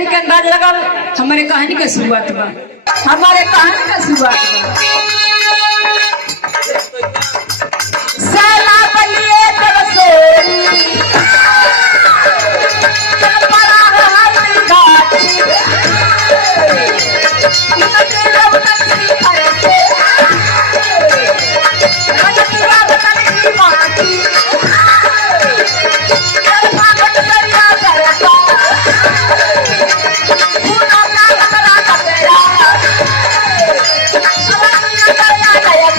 कहानी के अंदाज लगल। हमारे कहानी के शुरुआत बा, हमारे कहानी का शुरुआत बा। साला बनिए तब सोरी तब पड़ा हाथी घाटी इनके लोग तंसी करते राजकीय वतन की माटी तब भागत करिया करता पूरा कागजरा कतेरा अवनिया करिया गया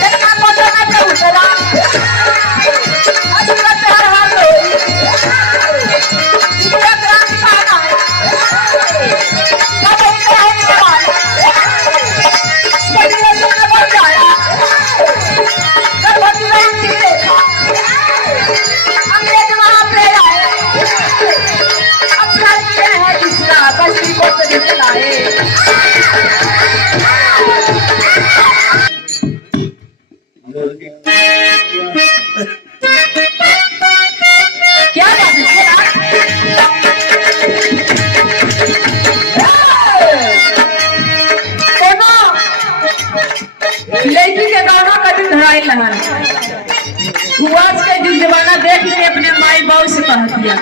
देखा कोटा में उतरा अधूरा प्यार हाथ होई पूरा क्रांति पाना सब एक रहने वाला बढ़िया से बढ़ जाया गर्भवती व्यक्ति देखा अंग्रेज वहां पे आए अपना किए हैं दूसरा बस्ती को तो चलाए। क्या बात है लड़की के गाना कभी धराई लहन आज के जो जमाना देख के अपने माई बाबू से कह दिया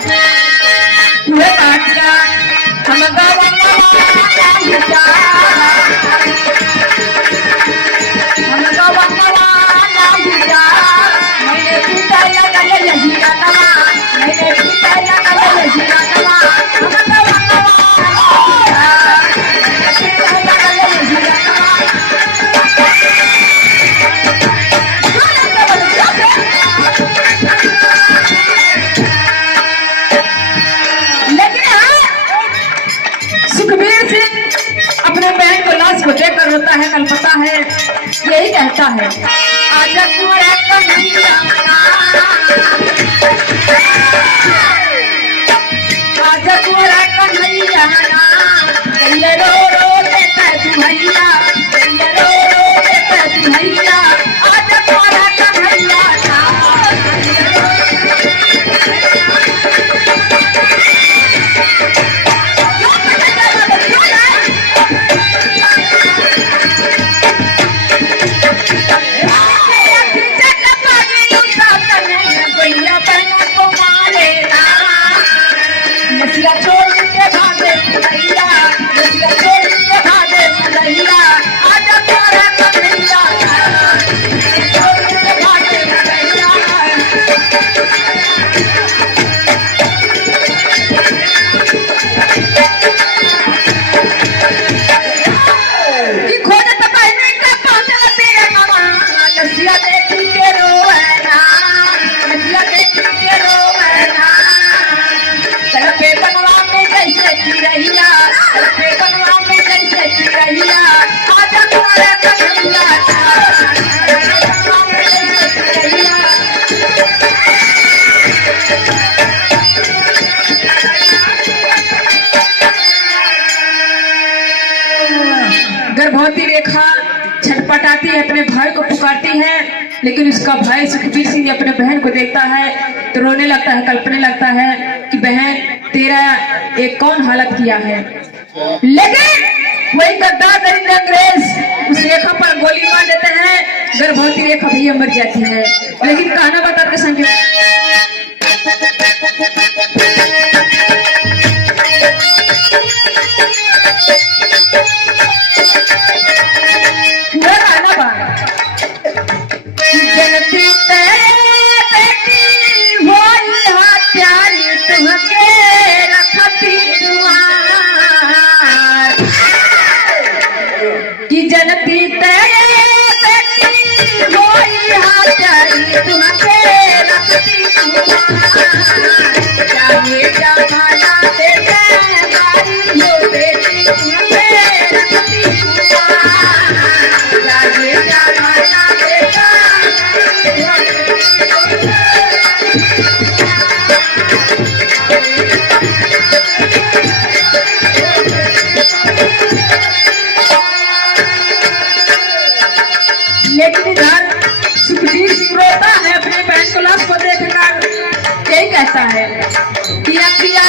हम होता है कल पता है यही कहता है आज कन्हैया आज कन्हैया रो रो देता तू भैया रो रो देता तू भैया आज कन्हैया गर्भवती रेखा छटपटाती है, अपने भाई को पुकारती है, लेकिन उसका भाई सुखबीर सिंह अपने बहन को देखता है तो रोने लगता है, कल्पने लगता है कि बहन तेरा एक कौन हालत किया है। लेकिन वही गद्दार दरिंदे अंग्रेज उस रेखा पर गोली मार देते हैं, गर्भवती रेखा भी मर जाती है। लेकिन कहना बताते संजय लेकिन इधर सुखबीर सिंह रोता है अपने बहन को लाश को देखकर, यही कहता है कि अखियाँ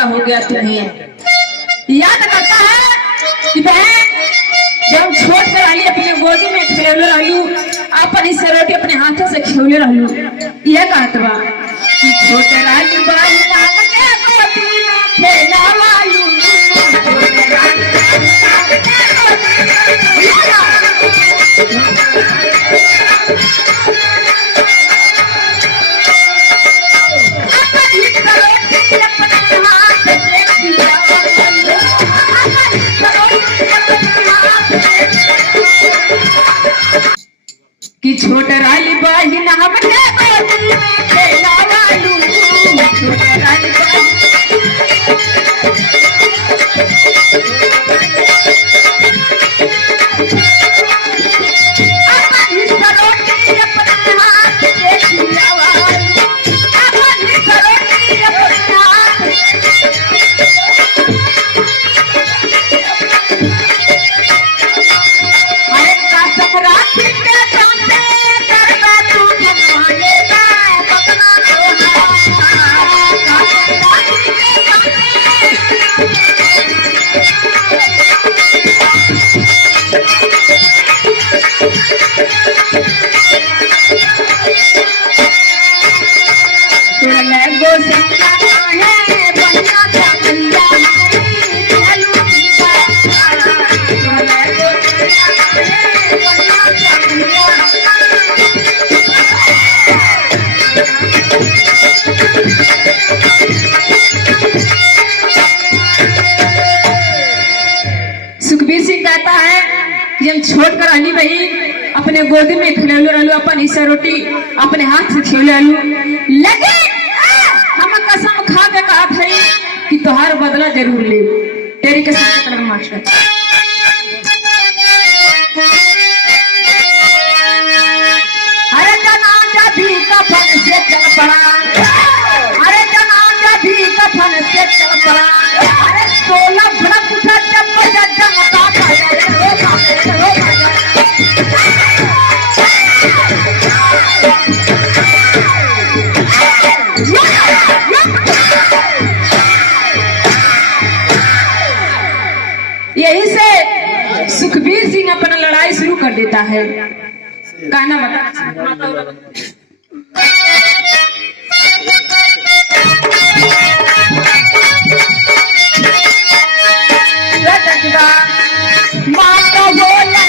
क्या हो गया तुम्हें। याद करता है कि बहन जब छोट कर आई अपने गोदी में खेले रहलू, अपन सरोटी अपने हाथों से खेले रहलू। यह कहत बा कि छोट रानी बाई नाम के गोदी में खेला वालू, छोट रानी नाम के गोदी कि छोट रानी बाई नाम के गोदी में खेला वालू, छोट रानी बाई अपनी सरोटी अपने हाथ से खिला वालू, अपनी सरोटी अपने हाथ। अरे कसम राखी के सामने करना तू भगवानेगा, पकना तो है कसम राखी के सामने गो सिंगा है बनिया का बंदा हमारी चलू दीवा, गो सिंगा है बनिया का बंदा। सुखबीर सिंह कहता है कि हम छोड़ कर अली बहन अपने गोदी में खिलौलू रहलू, अपन हिस्सा रोटी अपने हाथ से खेले रहलू, लेकिन हम कसम खा के कहा था कि तुहार बदला जरूर ले। तेरी कसम के तरफ मास्टर अरे जनाजा भी कफन से चल पड़ा, अरे जनाजा भी कफन से चल पड़ा, अरे 16 भड़क उठा जब बजा जनता यही से सुखबीर सिंह अपना लड़ाई शुरू कर देता है। कहना बता माता बोला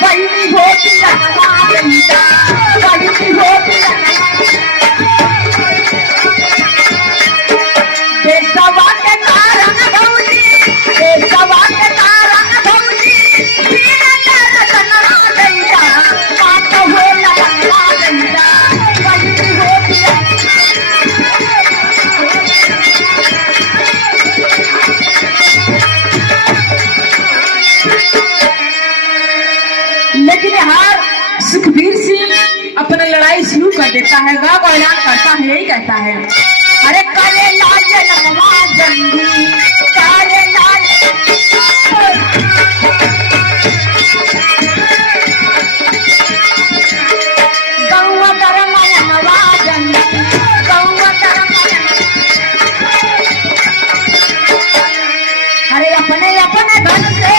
बहनी होती बहनी होती सवा के कारण भौजी, सवा के कारण भौजी मात होला बहनी होती। लेकिन यार सुखबीर सिंह अपना लड़ाई शुरू कर देता है, गाँव का ऐलान करता है, यही कहता है अरे करे लाज लगवा जंगी, करे लाज गौवा धर्म लगवा जंगी, गौवा धर्म। अरे अपने अपने घर से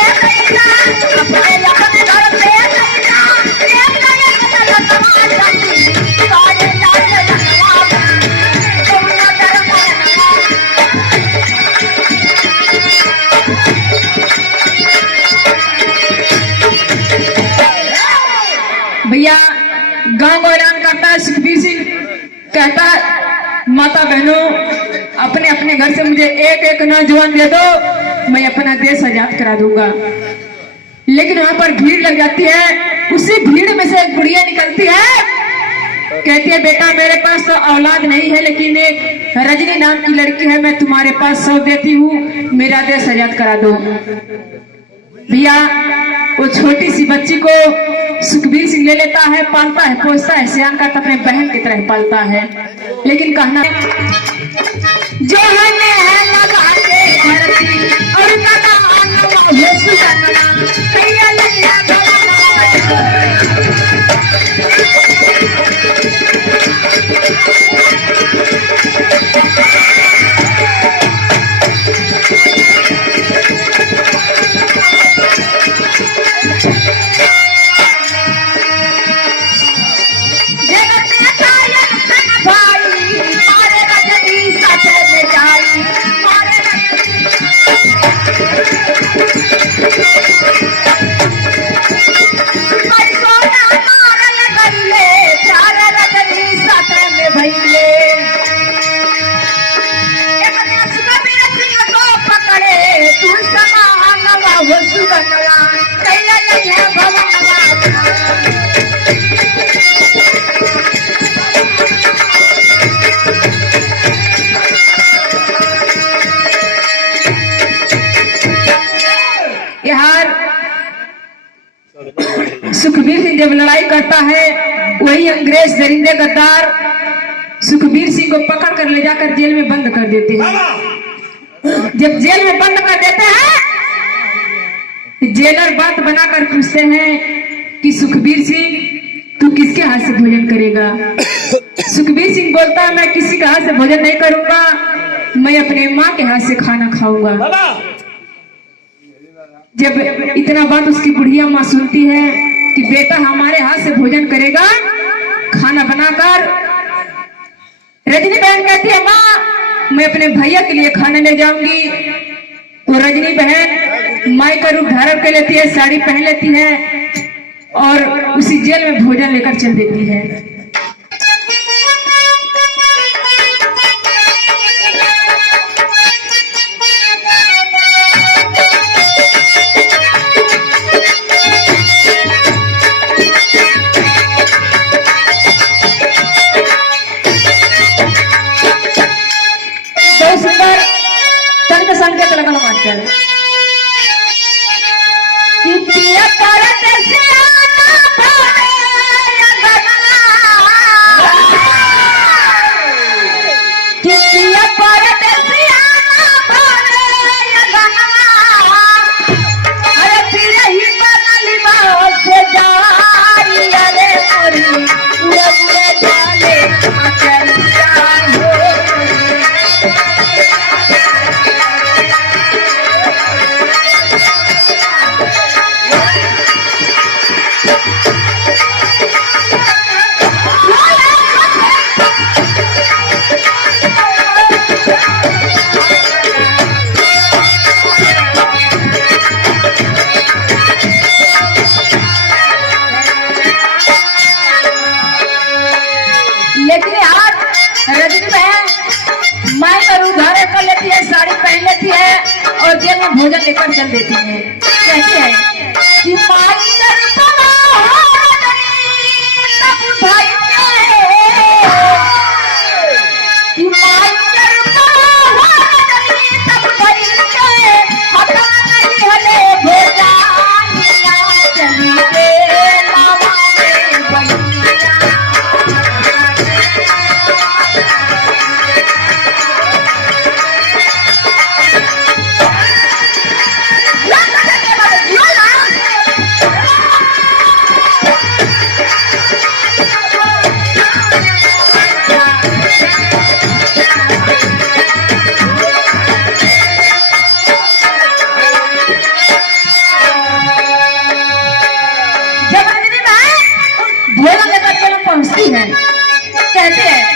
अपने अपने घर से भैया गांव को ऐलान करता है सुखबीर सिंह, कहता है माता बहनों अपने अपने घर से मुझे एक एक नौजवान दे दो, मैं अपना देश आजाद करा दूंगा। लेकिन वहां पर भीड़ लग जाती है, उसी भीड़ में से एक बुढ़िया निकलती है, कहती है बेटा मेरे पास तो औलाद नहीं है, लेकिन एक रजनी नाम की लड़की है, मैं तुम्हारे पास 100 देती हूँ, मेरा देश आजाद करा दो। भैया वो छोटी सी बच्ची को सुखबीर सिंह ले लेता है, पालता है, पोसता है, सियान करता अपने बहन की तरह पालता है। लेकिन कहना जो है लगा के धरती और कदा आता है, वही अंग्रेज दरिंदे गद्दार सुखबीर सिंह को पकड़ कर ले जाकर जेल में बंद कर देते हैं। जब जेल में बंद कर देते हैं, जेलर बात बनाकर पूछते हैं कि सुखबीर सिंह तू किसके हाथ से भोजन करेगा? सुखबीर सिंह बोलता है मैं किसी के हाथ से भोजन नहीं करूंगा, मैं अपने माँ के हाथ से खाना खाऊंगा। जब इतना बात उसकी बुढ़िया माँ सुनती है कि बेटा हमारे हाथ से भोजन करेगा खाना बनाकर, रजनी बहन कहती है माँ मैं अपने भैया के लिए खाना ले जाऊंगी। तो रजनी बहन माई का रूप धारण कर लेती है, साड़ी पहन लेती है और उसी जेल में भोजन लेकर चल देती है। संकेत लगन मानते हैं कि पिया परदेसिया और जेल में भोजन लेकर चल देती है। कहती है कि पहुंचती है, कहते हैं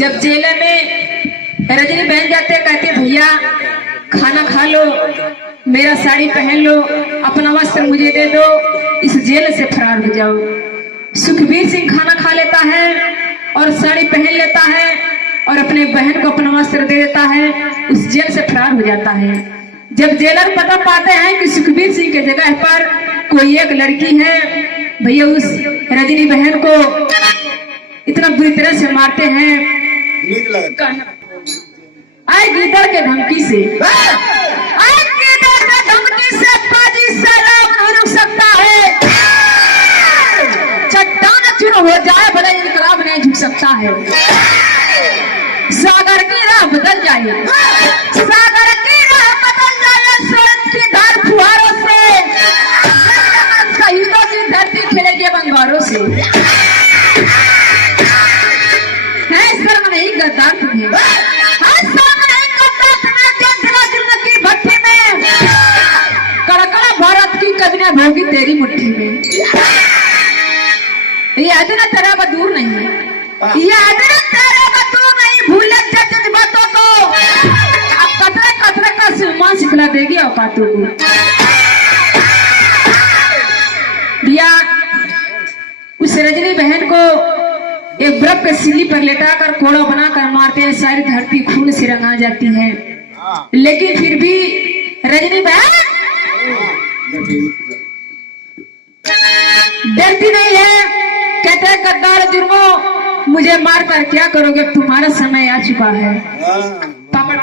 जब जेलर में रजनी बहन जाते कहते भैया खाना खा लो, मेरा साड़ी पहन लो, अपना वस्त्र मुझे दे दो, इस जेल से फरार हो जाओ। सुखबीर सिंह खाना खा लेता है और साड़ी पहन लेता है और अपने बहन को अपना वस्त्र दे देता है, उस जेल से फरार हो जाता है। जब जेलर पता पाते हैं कि सुखबीर सिंह के जगह पर कोई एक लड़की है, भैया उस रजनी बहन को इतना बुरी तरह से मारते हैं, आए गीदड़ के धमकी से, आए गीदड़ के धमकी से बाजी सैलाब नहीं रुक सकता है, चट्टान चूर हो जाए भले इनकलाब नहीं झुक सकता है। सागर की राह बदल जाए, सागर की राह बदल जाए। से। है शर्म नहीं गद्दार तुम्हें, भट्टी में कड़कड़ा भारत की कन्या भोगी तेरी मुट्ठी में। याद ना तेरा बदूर नहीं, याद ना तेरा बदूर नहीं, भूल जज्बातों को अब कतरे कतरे का सुमान सिखला देगी औकातों को। भैया उस रजनी बहन को एक बर्फ के सिल्ली पर लेटाकर कोड़ा बनाकर मारते हैं, सारी धरती खून से रंगा जाती है। लेकिन फिर भी रजनी बहन डरती नहीं है। कहते हैं गद्दार जुर्मो मुझे मार कर क्या करोगे, तुम्हारा समय आ चुका है। पापड़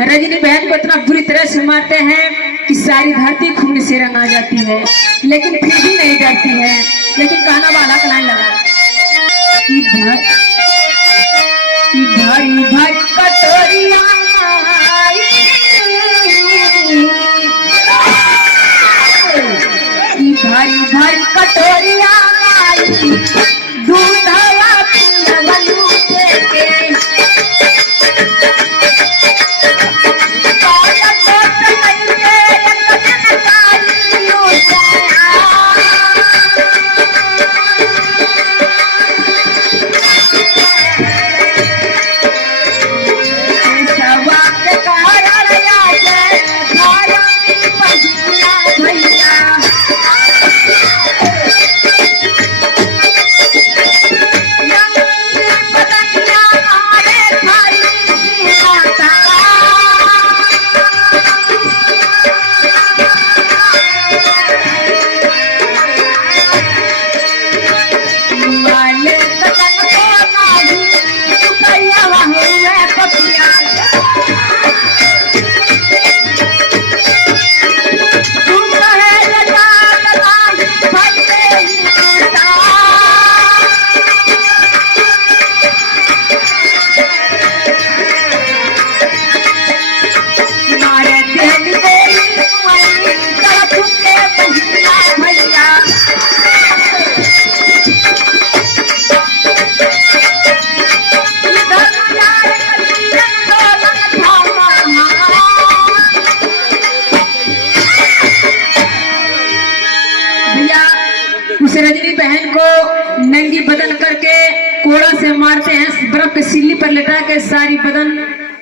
रजनी बहन को इतना बुरी तरह से मारते हैं कि सारी धरती खून से रंगा जाती है, लेकिन फिर भी नहीं डरती है। लेकिन कहना वाला का लाइन लगा कि भारी भारी कटोरिया भारी भारी कटोरिया दूधवा पिलवलू के रजनी बहन को नंगी बदन करके कोड़ा से मारते हैं, बर्फ के सिल्ली पर लेटा के सारी बदन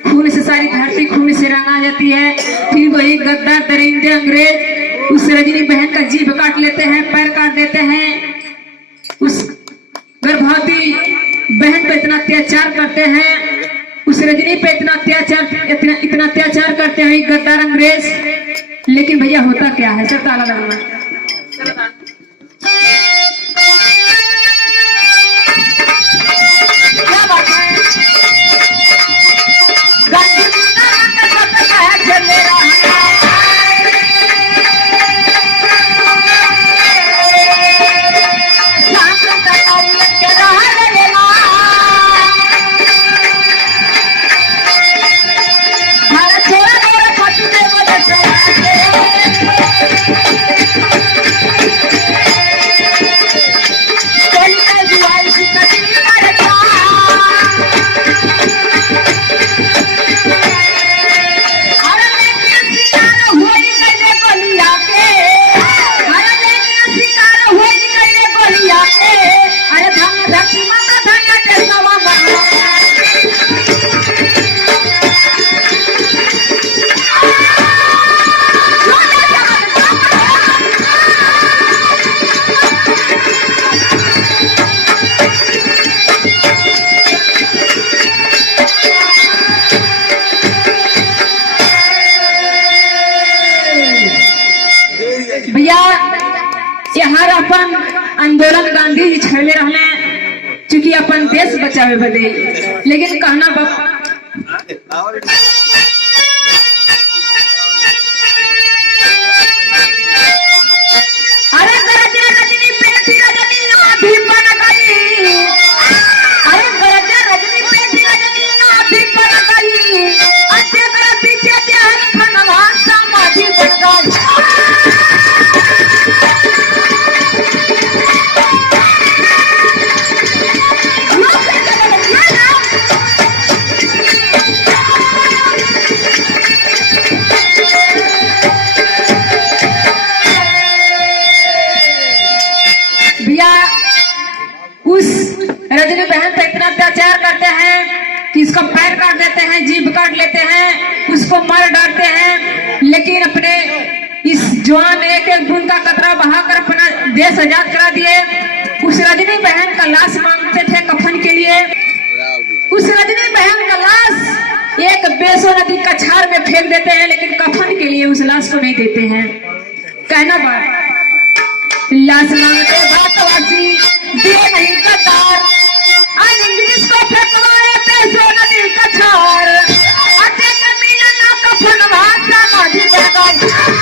खून से, सारी धरती खून से रंगा जाती है। फिर वही गद्दार दरिंदे अंग्रेज उस रजनी बहन का जीभ काट लेते हैं, पैर काट देते हैं। उस गर्भवती बहन पे इतना अत्याचार करते हैं, उस रजनी पे इतना अत्याचार करते हैं गद्दार अंग्रेज। लेकिन भैया होता क्या है, सर ताला लगाना अपन आंदोलन गांधी जी छेड़े रहने चूंकि अपन देश बचावे बदे, लेकिन कहना अरे गरज रजनी पेटी रजनी आधी बन गई, अरे गरज रजनी पेटी रजनी आधी बन गई, अच्छे कर पीछे ध्यान फनवा समाधि बन गई। उस रजनी बहन पे इतना अत्याचार करते हैं कि इसका पैर काट देते हैं, जीभ काट लेते हैं, उसको मार डालते हैं, लेकिन अपने इस जवान एक एक बूंद का कतरा बहाकर अपना देश आजाद करा दिए। उस रजनी बहन का लाश मांगते थे कफन के लिए, उस रजनी बहन का लाश एक बेसो नदी कछार में फेंक देते हैं, लेकिन कफन के लिए उस लाश को नहीं देते हैं। कहना बात लाश मांगते भारतवासी दे नहीं कतार, इंग्लिश को फेंकवाए पैसे नदी कछार, अच्छे कमीना ना कफन भाषा माधी बन गई।